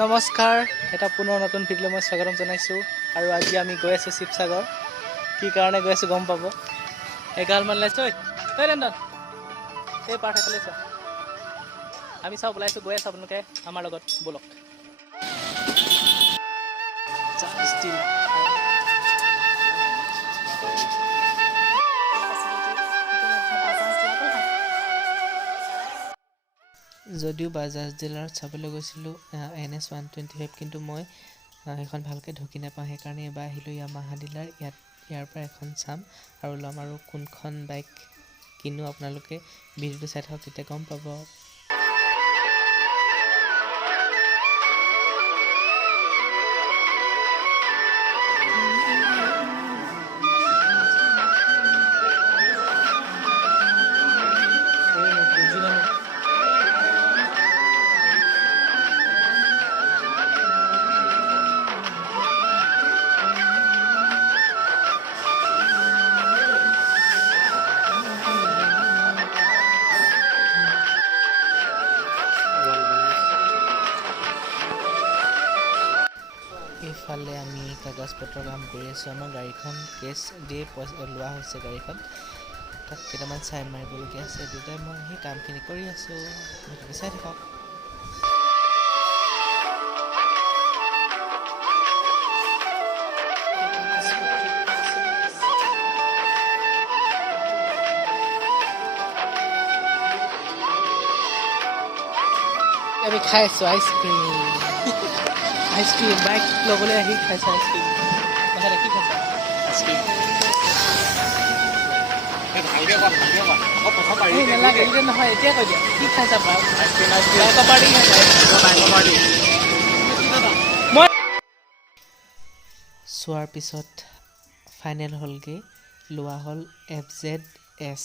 নমস্কাৰ, এটা পুনৰ নতুন ভিডিঅ'লৈ মই স্বাগতম জনাইছোঁ। আৰু আজি আমি গৈ আছোঁ শিৱসাগৰ। কি কাৰণে গৈ আছোঁ গম পাব। এগাল মান লাইছোঁ ঐ লেণ্ডন, এই পাৰ থাকি লৈছোঁ। আমি চব ওলাইছোঁ, গৈ আছোঁ, আপোনালোকে আমাৰ লগত ব'লক। যদিও বাজাজ ডিলাৰত চাবলৈ গৈছিলোঁ NS125, কিন্তু মই সেইখন ভালকৈ ঢুকি নাপাওঁ। সেইকাৰণে এবাৰ আহিলোঁ য়ামাহা ডিলাৰ। ইয়াৰ পৰা এখন চাম আৰু ল'ম, আৰু কোনখন বাইক কিনো আপোনালোকে ভিডিঅ'টো চাই থাকক, তেতিয়া গম পাব। এইফালে আমি কাগজ পত্ৰৰ কাম কৰি আছোঁ। আমাৰ গাড়ীখন কেছ দিয়ে লোৱা হৈছে। গাড়ীখন তাত কেইটামান চাইন মাৰিবলগীয়া আছে। দুটাই মই সেই কামখিনি কৰি আছোঁ, চাই থাকক। আমি খাই আছোঁ আইচক্ৰীম। বাইক ল'বলৈ আহি খাইছোঁ আইচক্ৰীম। নহ'লে কি খাইছা? আইচক্ৰীম নালাগে, এতিয়া নহয়, এতিয়া কৈ দিয়া কি খাইছা? মই চোৱাৰ পিছত ফাইনেল হ'লগৈ। লোৱা হ'ল FZS।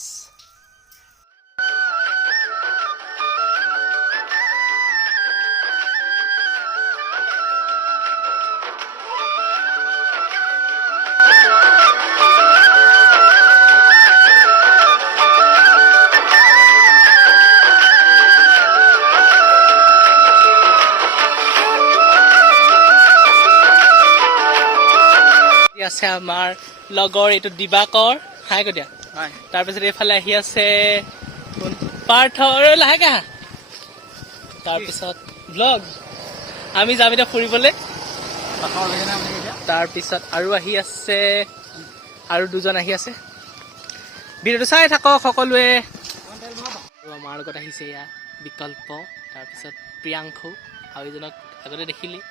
আছে আমাৰ লগৰ এইটো দিবাকৰ, হাই কৈ দিয়া। তাৰপিছত এইফালে আহি আছে পাৰ্থ, লাহেকে আহা। তাৰপিছত ব্লগ, আমি যাম এতিয়া ফুৰিবলৈ। তাৰপিছত আৰু আহি আছে, আৰু দুজন আহি আছে। ভিডিঅ'টো চাই থাকক সকলোৱে। আৰু আমাৰ লগত আহিছে এয়া বিকল্প, তাৰপিছত প্ৰিয়াংশু, আৰু এইজনক আগতে দেখিলি।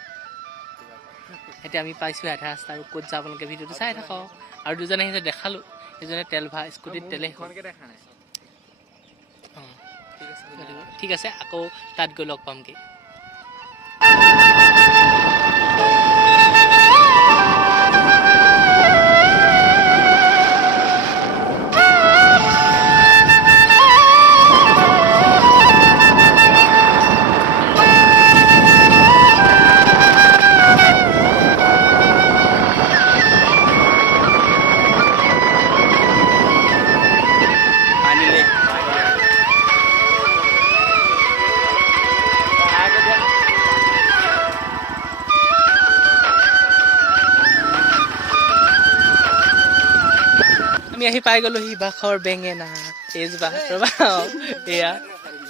এতিয়া আমি পাইছোঁ আধা ৰাস্তা, আৰু ক'ত যাব লাগে ভিডিঅ'টো চাই থাকক। আৰু দুজন আহিছে, দেখালোঁ। এজনে তেল স্কুটিত তেলে ঠিক আছে, আকৌ তাত গৈ লগ পামগৈ। আমি আহি পাই গ'লো বাখৰ বেঙেনা। এইজোপা ৰ'বা, এয়া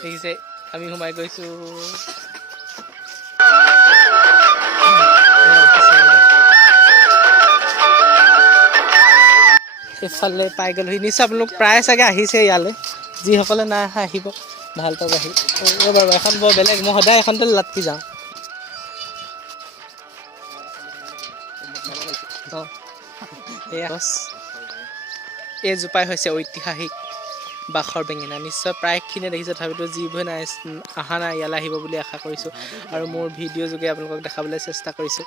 দেখিছে, আমি সোমাই গৈছোঁ। এইফালে পাই গ'লোহি। নিশ্চয় আপোনালোক প্ৰায় চাগে আহিছে ইয়ালৈ। যিসকলে নাই অহা আহিব, ভাল পাব আহি। বাৰু এখন বৰ বেলেগ, মই সদায় এখনতে লাট্টি যাওঁ। এইজোপাই হৈছে ঐতিহাসিক বাখৰ বেঙেনা। নিশ্চয় প্ৰায়খিনিয়ে দেখিছে, তথাপিতো যিবোৰে নাই অহা নাই ইয়ালৈ আহিব বুলি আশা কৰিছোঁ, আৰু মোৰ ভিডিঅ' যোগে আপোনালোকক দেখাবলৈ চেষ্টা কৰিছোঁ।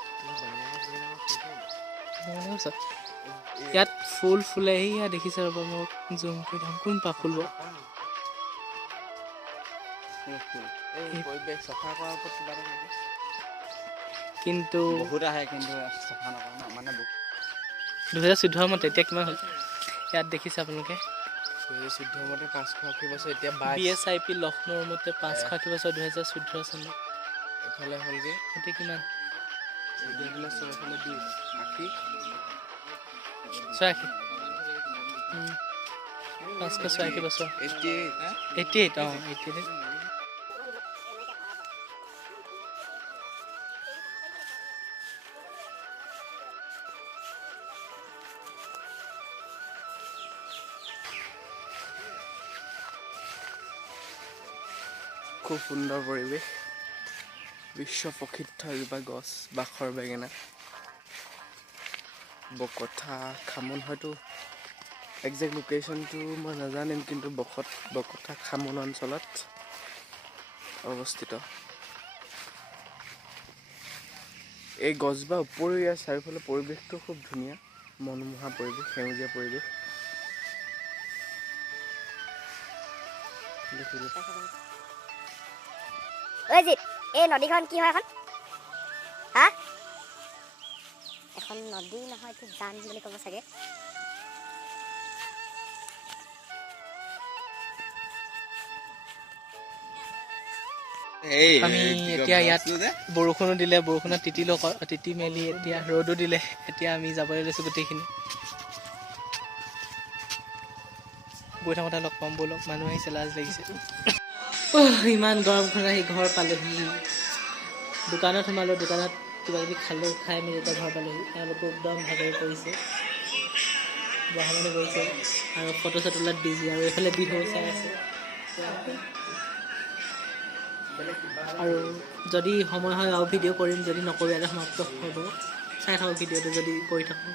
ইয়াত ফুল ফুলে, এয়া দেখিছে, ৰ'ব মোক জুম কৰি দাম কোন পা ফুলব। কিন্তু বহুত আহে, কিন্তু চাফা নকৰে ন, মানে 2014 মতে এতিয়া কিমান হ'ল ইয়াত দেখিছে আপোনালোকে। 2014 মতে 580 বছৰ, এতিয়া BSIP লক্ষ্ণৌৰ মতে 580 বছৰ 2014 চনত। ইফালে হ'লগে এতিয়া কিমান এইফালে 86 586 বছৰ 88 88 খুব সুন্দৰ পৰিৱেশ বিশ্ব প্ৰসিদ্ধ এজোপা গছ বাখৰ বেঙেনা বকঠা খামন হয়তো একজেক্ট লোকেশ্যনটো মই নাজানিম কিন্তু বকঠা খামন অঞ্চলত অৱস্থিত এই গছজোপা উপৰিও ইয়াৰ চাৰিওফালে পৰিৱেশটো খুব ধুনীয়া মনোমোহা পৰিৱেশ সেউজীয়া পৰিৱেশ ঐ জিত এই নদীখন কি হয় এখন হা এখন নদী নহয় কি জান বুলি ক'ব চাগে আমি এতিয়া ইয়াত বৰষুণো দিলে বৰষুণত তিতি মেলি এতিয়া ৰ'দো দিলে এতিয়া আমি যাবলৈ লৈছোঁ গোটেইখিনি গৈ থাকোঁতে লগ পাম ব'লক মানুহ আহিছে লাজ লাগিছে ইমান গৰমখন আহি ঘৰ পালোহি দোকানত সোমালোঁ দোকানত কিবা কিবি খালোঁ খাই মেলি এতিয়া ঘৰ পালোহি তেওঁলোকো একদম ভাগৰি পৰিছে বহাবলৈ গৈছে আৰু ফটো চটো তোলাত বিজি আৰু এইফালে বিহু চাই আছে আৰু যদি সময় হয় আৰু ভিডিঅ' কৰিম যদি নকৰোঁ ইয়াতে সমাপ্ত হ'ব চাই থাকক ভিডিঅ'টো যদি কৰি থাকোঁ